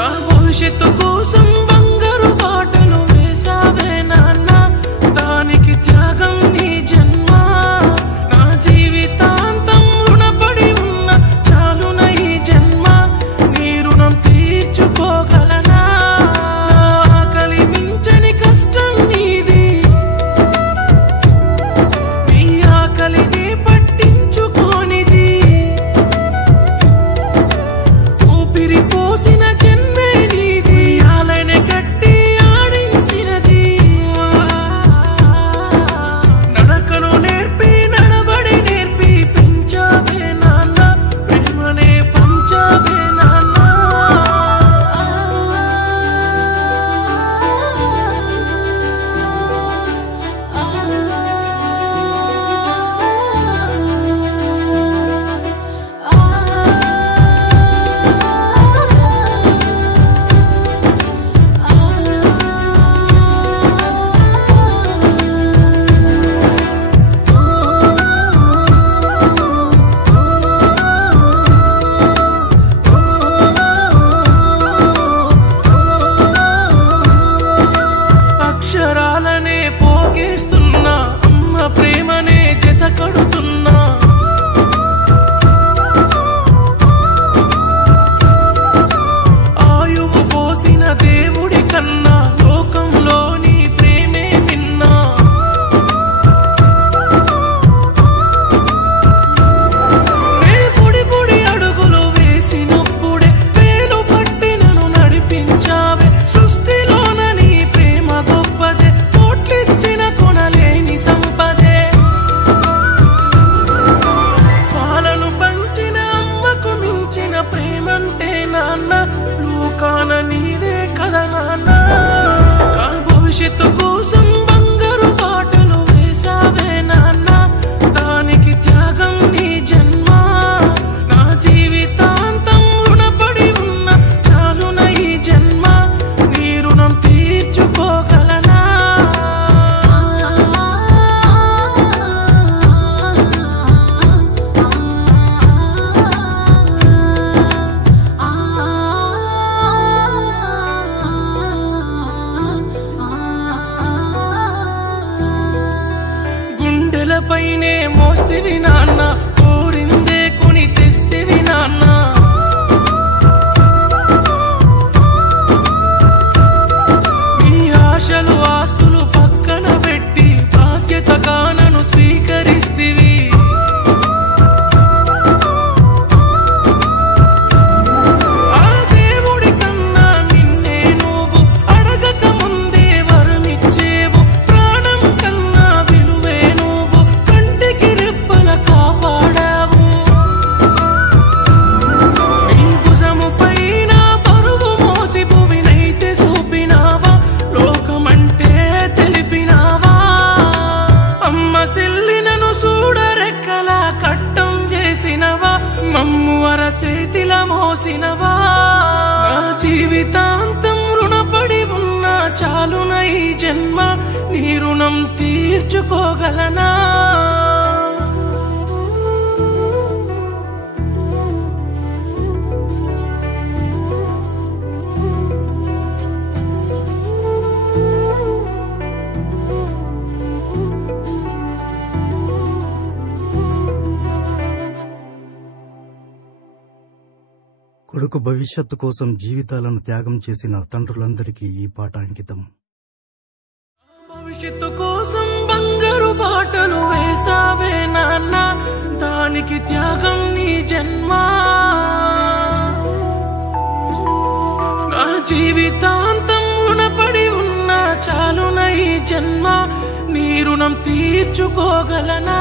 భవిష్యత్తు కోసం బంగారు బాటలు వేసావే నాన్న, దానికి త్యాగం నీ జన్మ. నా జీవితాంతం రుణపడి ఉన్న చాలున ఈ జన్మ, నీ రుణం తీర్చుకోగలనా? ఆకలి మించని కష్టం నీది, నీ ఆకలిని పట్టించుకోనిది, ఊపిరి పోసిన జన్మే నీది, ఆలనే కట్టి ఆడించినది. నడకను నేర్పి నడబడి నేర్పి పెంచావే నాన్న, ప్రేమనే పంచావే నాన్న. అక్షరాలనే పోగేస్తున్నా, అమ్మ ప్రేమనే జత కడుతున్నా. ఆయువు పోసిన దేవుడి కన్నా లోకంలో నీ ప్రేమే విన్నా. నే పొడి పొడి అడుగులు వేసినప్పుడే వేలు పట్టి నన్ను నడిపించావే. సృష్టిలోన నీ ప్రేమ గొప్పదే, కోట్లిచ్చిన కొనలేని సంపదే. పాలను పంచిన అమ్మకు మించిన ప్రేమంటే నాన్న, లోకాన నీదే కదా నాన్న. భవిష్యత్తు కోసం బంగారు బాటలు వేసావే నాన్న, దానికి త్యాగం నీ జన్మ. నా జీవితాంతం రుణపడి ఉన్న చాలున ఈ జన్మ, నీ రుణం తీర్చుకోగలనా? గుండెలపైనే మోస్తివి నాన్న, కోరిందే కొని తెస్తివి నాన్న. నీ ఆశలు ఆస్తులు పక్కన పెట్టి బాధ్యతగా నన్ను స్వీకరిస్తివి. ఆ దేవుడి కన్నా నిన్నే నువ్వు అడగక ముందే వరమిచ్చేవు. ప్రాణం కన్నా విలువే నువ్వు, కంటికి రెప్పల కాపాడావు. నీ భుజము పైన బరువు మోసి భువినైతే చూపినావా, లోకమంటే తెలిపినావా. అమ్మ సెల్లినను చూడరెక్కలా కట్టం చేసినవా, మమ్ము అరచేతిల మోసినవా. నా జీవితాంతం రుణపడి ఉన్నా చాలున ఈ జన్మ, నీ రుణం తీర్చుకోగలనా? కొడుకు భవిష్యత్తు కోసం జీవితాలను త్యాగం చేసిన తండ్రులందరికీ ఈ పాట అంకితం. భవిష్యత్తు కోసం బంగారు బాటలు వేసావే నాన్న, దానికి త్యాగం నీ జన్మ. నా జీవితాంతం రుణపడి ఉన్న చాలున ఈ జన్మ, నీ రుణం తీర్చుకోగలనా?